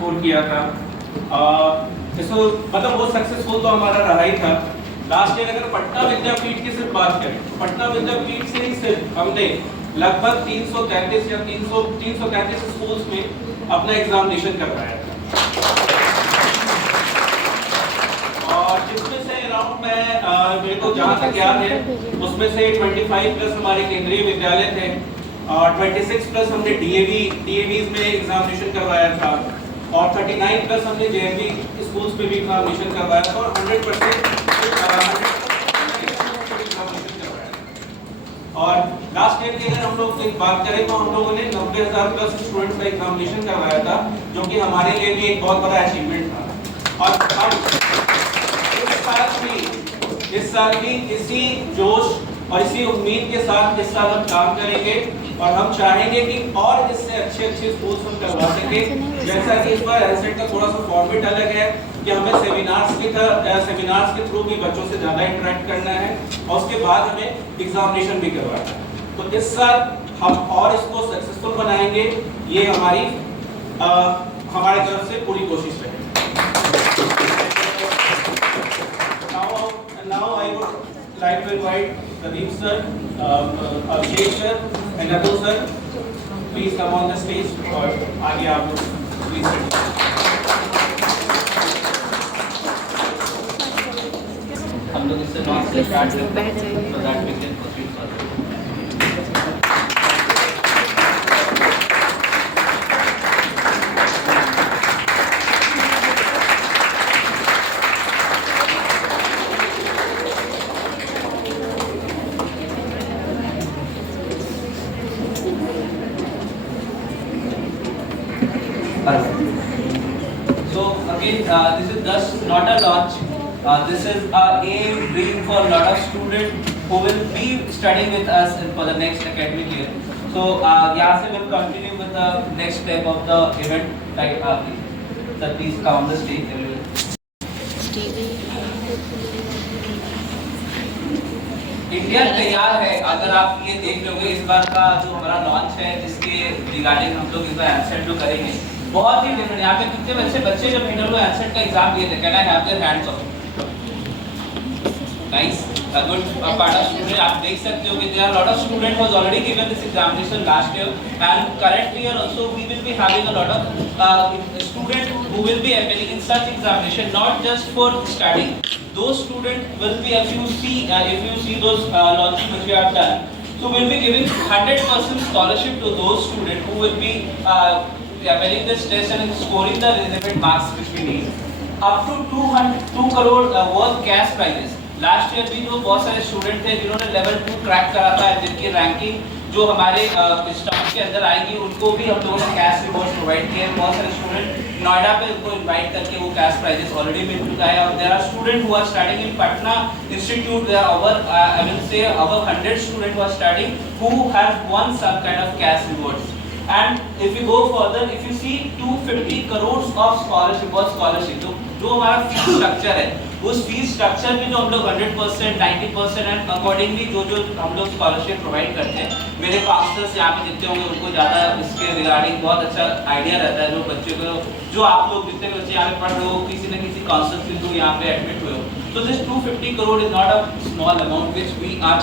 Before किया था। इसको मतलब वो सक्सेसफुल तो हमारा रहा ही था। लास्ट ईयर अगर पटना विद्यापीठ की सिर्फ बात करें तो पटना विद्यापीठ से ही सिर्फ हमने लगभग 333 या 333 स्कूल्स में अपना एग्जामिनेशन करवाया था। और जिसमें से अराउंड मेरे को जहाँ तक याद है उसमें से 25 प्लस हमारे केंद्रीय विद्यालय थे और 26 प्लस हमने डीएवीज में एग्जामिनेशन करवाया था और 39 प्लस हमने जेएमवी स्कूल्स पे भी एग्जामिनेशन करवाया था और 100% और लास्ट ईयर की अगर हम लोग एक बात करें तो हम लोगों ने 90,000 प्लस स्टूडेंट्स का एग्जामिनेशन करवाया था, जो कि हमारे लिए भी एक बहुत बड़ा अचीवमेंट था। और हम इस साल भी इसी जोश और इसी उम्मीद के साथ इस साल हम काम करेंगे और हम चाहेंगे कि और इससे अच्छे स्कूल्स हम करवा सकें। जैसा कि इस बार एलसेट का थोड़ा सा फॉर्मेट अलग है कि हमें सेमिनार्स के थ्रू भी बच्चों से ज़्यादा इंटरेक्ट करना है और उसके बाद हमें एग्जामिनेशन भी करवाना है। तो इस साल हम और इसको सक्सेसफुल बनाएंगे, ये हमारे तरफ से पूरी कोशिश रहेगी। Now I would like to invite Pradeep sir, Abhishek sir and Atul sir. Please come on the stage और आगे आप लोग please sit. हम लोग इससे नॉट से स्टार्ट करते हैं so that we can proceed further. So again, this is just not a launch. This is our aim, dream for a lot of students who will be studying with us for the next academic year. So यहाँ से we'll continue with the next step of the event. Like, sir, please come on the stage. India तैयार है। अगर आप ये देख लोगे इस बार का जो हमारा लॉन्च है जिसके रिगार्डिंग हम लोग इस बार एंसेट जो करेंगे बहुत ही डिफरेंट। यहाँ पे कितने बच्चे जब इंटरव्यू एंसेट का एग्जाम दिए थे, can I have their hands up? Nice, a good part of student. आप देख सकते हो कि there are lot of student was already given this examination last year and current year also we will be having a lot of student who will be appearing in such examination not just for studying. Those students will be, if you see those launching which we have done, so we'll be giving 100% scholarship to those students who will be appearing this test and scoring the relevant marks which we need. Up to 2 crore worth cash prizes. Last year भी जो बहुत सारे student थे जिन्होंने level 2 crack करा था, जिनकी ranking जो हमारे स्टाफ के अंदर आएगी उनको भी हम लोगों ने कैश रिवॉर्ड प्रोवाइड किए हैं। बहुत सारे स्टूडेंट नोएडा पे उनको इनवाइट करके वो कैश प्राइजेस ऑलरेडी मिल चुका है। और there are student who are studying in Patna institute, there are over I will say over 100 student who are studying who have won some kind of cash rewards. And if you go further, if you see 250 crores of scholarship, जो हमारा fees structure है उस fees structure में जो हम लोग 100%, 90% and accordingly जो हम लोग स्कॉलरशिप प्रोवाइड करते हैं, मेरे काउंसलर्स यहाँ पे जितने होंगे उनको ज़्यादा इसके रिगार्डिंग बहुत अच्छा आइडिया रहता है। जो बच्चों को, जो आप लोग जितने बच्चे यहाँ पे पढ़ रहे हो, किसी न किसी काउंसलर के थ्रू यहाँ पे एडमिट हुए हो, so this 250 crore is not a small amount which we are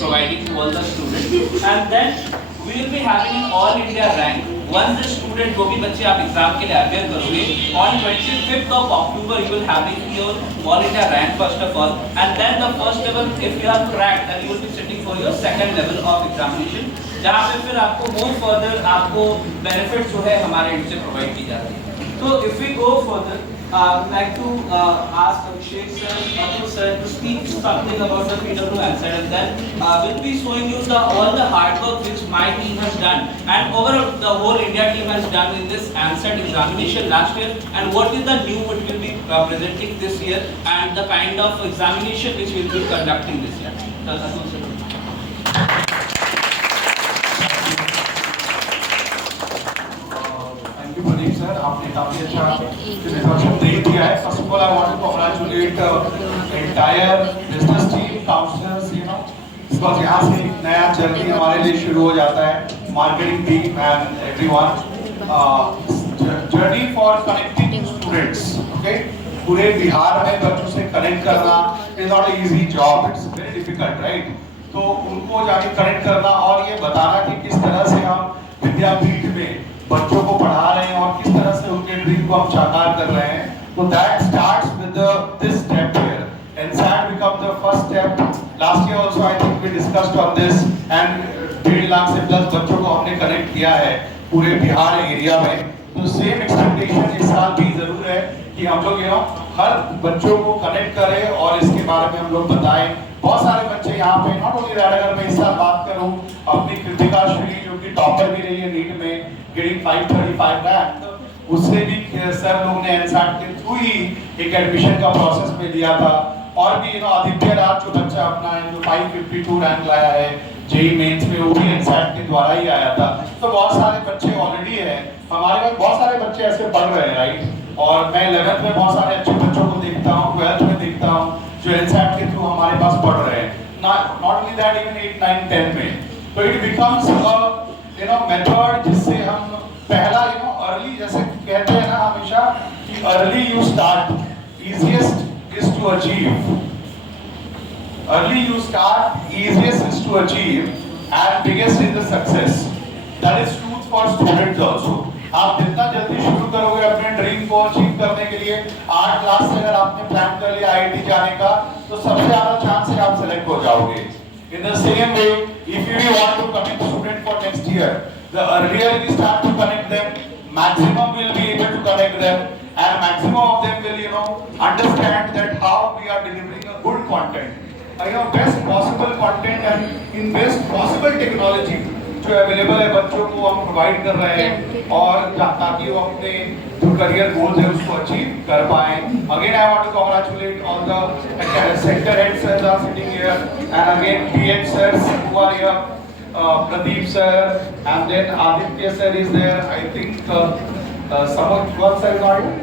providing to all the students. And then we will be having an all India rank. Once the student, जो भी बच्चे आप exam के लिए appear करोगे, on 25th of October you will having your all India rank first of all, and then the first level if you have cracked, then you will be sitting for your second level of examination, जहाँ पे फिर आपको more further आपको benefits जो है हमारे end से provide की जाती है। So if we go further, like to ask Abhishek sir, Atul sir to speak something about the PW answer, and then we'll be showing you all the hard work which my team has done and overall the whole India team has done in this answer examination last year, and what is the new which will be presenting this year and the kind of examination which we will be conducting this year. Atul sir. Sir, आपने काफी अच्छा introduction दे दिया है। First of all I want to congratulate entire business team, counsellors, because यहाँ से नया journey हमारे लिए शुरू हो जाता है, marketing team and everyone. Journey for connecting students, okay. पूरे बिहार में बच्चों से कनेक्ट करना is not a easy job, it's very difficult, right. तो उनको जाके कनेक्ट करना और ये बताना कि किस तरह से हम विद्यापीठ में बच्चों को पढ़ा रहे हैं और किस तरह से उनके ड्रीम को हम साकार कर रहे हैं, तो that starts with this step here. NSAT become the first step. Last year also I think we discussed on this and 1.5 lakh से प्लस बच्चों को हमने कनेक्ट किया है पूरे बिहार एरिया में। तो सेम एक्सपेक्टेशन इस साल भी जरूर है कि हम लोग हर बच्चों को कनेक्ट करें और इसके बारे में हम लोग बताएं। बहुत सारे बच्चे यहाँ पे, नॉट ओनली दैट, अगर मैं इस साल बात करूँ अपनी कृतिका श्री जो कि टॉपर भी रही है नीट में, गेटिंग 535 रैंक, उससे भी सर लोग ने NSAT के थ्रू ही एक एडमिशन का प्रोसेस में लिया था। और भी आदित्य राज जो बच्चा अपना जो 552 रैंक लाया है जेई मेंस में, वो भी NSAT के द्वारा ही आया था। तो बहुत सारे बच्चे ऑलरेडी हैं हमारे पास, बहुत सारे बच्चे ऐसे पढ़ रहे हैं, राइट। और मैं 11th में बहुत सारे अच्छे बच्चों को देखता हूँ, 12th में देखता हूँ जो NSAT के थ्रू हमारे पास पढ़ रहे हैं, नॉट ओनली दैट, इवन 8, 9, 10 में। तो इट बिकम्स मेथड जिससे हम पहला अर्ली, जैसे कहते हैं ना हमेशा कि early you start, easiest is to achieve. Early you start, easiest is to achieve, and biggest is the success. That is true for students also. आप जितना जल्दी शुरू करोगे अपने ड्रीम को अचीव करने के लिए, 8 क्लास से अगर आपने प्लान कर लिया IIT जाने का, तो सबसे ज्यादा चांस है आप सेलेक्ट हो जाओगे। In the same way, if you want to connect student for next year, the earlier we start to connect them, maximum will be able to connect them, and maximum of them will understand that how we are delivering a good content, best possible content and in best possible technology जो available है बच्चों को हम provide कर रहे हैं, और ताकि वो अपने जो करियर गोल्स है उसको अचीव कर पाए। Again I want to congratulate all the sector heads that are sitting here, and again PM sirs who are here, Pradeep sir, and then Aditya sir is there, I think someone sir is not here?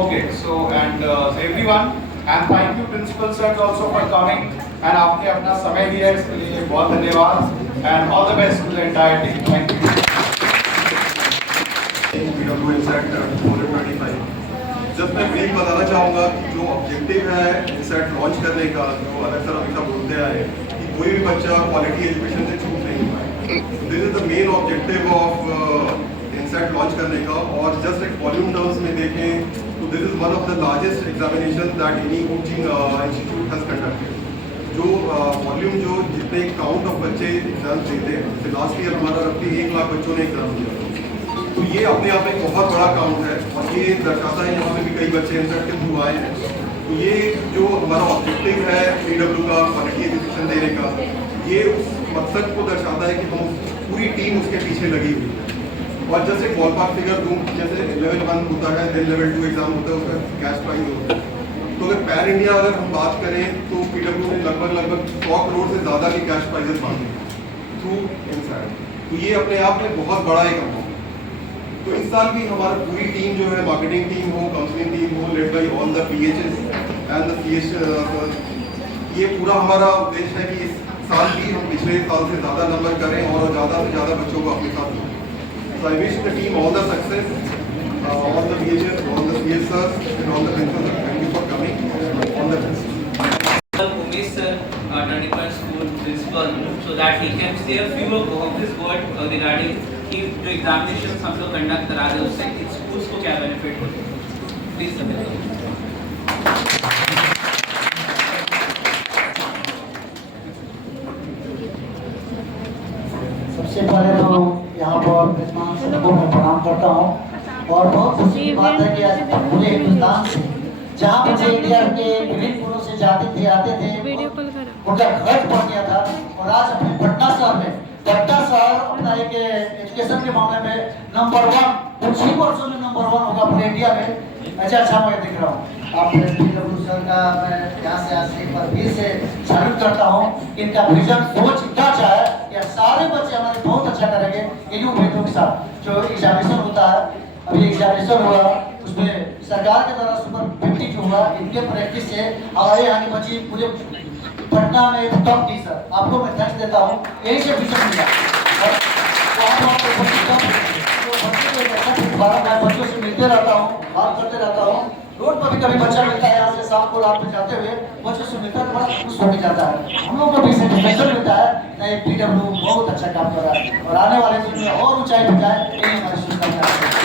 Okay, so and everyone, and thank you principal sirs also for coming, and आपने अपना समय दिया इसके लिए बहुत धन्यवाद, and all the best to the entire team. Thank you. PW NSAT 425. जब मैं ब्रीफ बताना चाहूँगा कि जो ऑब्जेक्टिव है NSAT लॉन्च करने का, जो अलग सर हमेशा बोलते आए कि कोई भी बच्चा क्वालिटी एजुकेशन से छूट नहीं पाए, this is the main objective of NSAT launch करने का। और जस्ट एक वॉल्यूम टर्म्स में देखें तो this is one of the largest examination that any coaching institute has conducted. जो वॉल्यूम जो जितने काउंट ऑफ बच्चे एग्जाम देते हैं, जैसे लास्ट ईयर हमारा रफ्ती 1 लाख बच्चों ने एग्जाम दिया, तो ये अपने आप में बहुत बड़ा काउंट है, और ये दर्शाता है यहाँ पे भी कई बच्चे NSAT के थ्रू आए हैं। तो ये जो हमारा ऑब्जेक्टिव है PW का क्वालिटी एजुकेशन देने का, ये उस मकसद को दर्शाता है कि हम पूरी टीम उसके पीछे लगी हुई है। और जैसे बॉल पार्क फिगर दूँ, जैसे लेवल 1 होता है, देन लेवल 2 एग्जाम होता है, उसका कैश प्राइज होता है। तो अगर पैर इंडिया अगर हम बात करें तो PW ने लगभग 100 करोड़ से ज़्यादा के कैश प्राइजेस मांगे थ्रू NSAT। तो ये अपने आप में बहुत बड़ा एक अमाउंट। तो इस साल भी हमारा पूरी टीम जो है, मार्केटिंग टीम हो, काउंसलिंग टीम हो, led by all the PHs and the CH, ये पूरा हमारा उद्देश्य है कि इस साल भी हम पिछले साल से ज़्यादा नंबर करें और ज़्यादा से ज़्यादा बच्चों को अपने साथ जोड़ें। So I wish the team all the success, all the PHs, all the CSs, and all the principals. Thank you for coming. All the best. Umesh sir, Turning Point School principal, so that he can say a few of his words regarding कि जो examination हम लोग conduct करा रहे हैं उससे किस schools को क्या बेनिफिट होते हैं। प्लीज सबसे पहले तो यहाँ पर मेहमान सबको मैं प्रणाम करता हूँ, और बहुत खुशी की बात है कि आज पूरे हिंदुस्तान से जहाँ बच्चे इंडिया के विभिन्न कोनों से जाते थे, आते थे, उनका खर्च पड़ गया था, और आज अपने पटना शहर अपना एक एजुकेशन के मामले में नंबर 1, कुछ ही वर्षों में नंबर 1 होगा पूरे इंडिया में। अच्छा मैं देख रहा हूँ आप PW सर का मैं यहाँ से आज एक बार फिर से सैल्यूट करता हूँ। इनका विजन सोच इतना अच्छा है कि सारे बच्चे हमारे बहुत अच्छा करेंगे इन उम्मीदों के साथ। जो एग्जामिनेशन होता है, अभी एग्जामिनेशन हुआ, उसमें सरकार के द्वारा सुपर 50 जो हुआ, इनके प्रैक्टिस से हमारे यहाँ की बच्ची पूरे पटना में टॉप की। सर आपको मैं थैंक्स देता हूँ, यही से विजन मिला। दोबारा मैं बच्चों से मिलते रहता हूँ, बात करते रहता हूँ। रोड पर भी कभी बच्चा मिलता है, यहाँ से शाम को रात में जाते हुए बच्चों से मिलता है तो बड़ा खुश होकर जाता है। हम लोगों को भी सेटिस्फेक्शन मिलता है, नहीं PW बहुत अच्छा काम कर रहा है और आने वाले दिन में और ऊंचाई पे जाए, यही हमारी शुभकामनाएं हैं।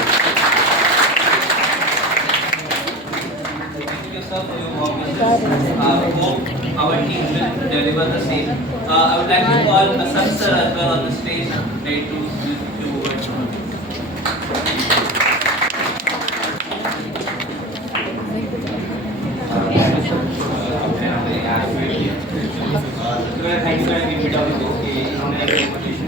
Hope our team will deliver the same. I would like to call Asad sir as well on the stage, ready to do words.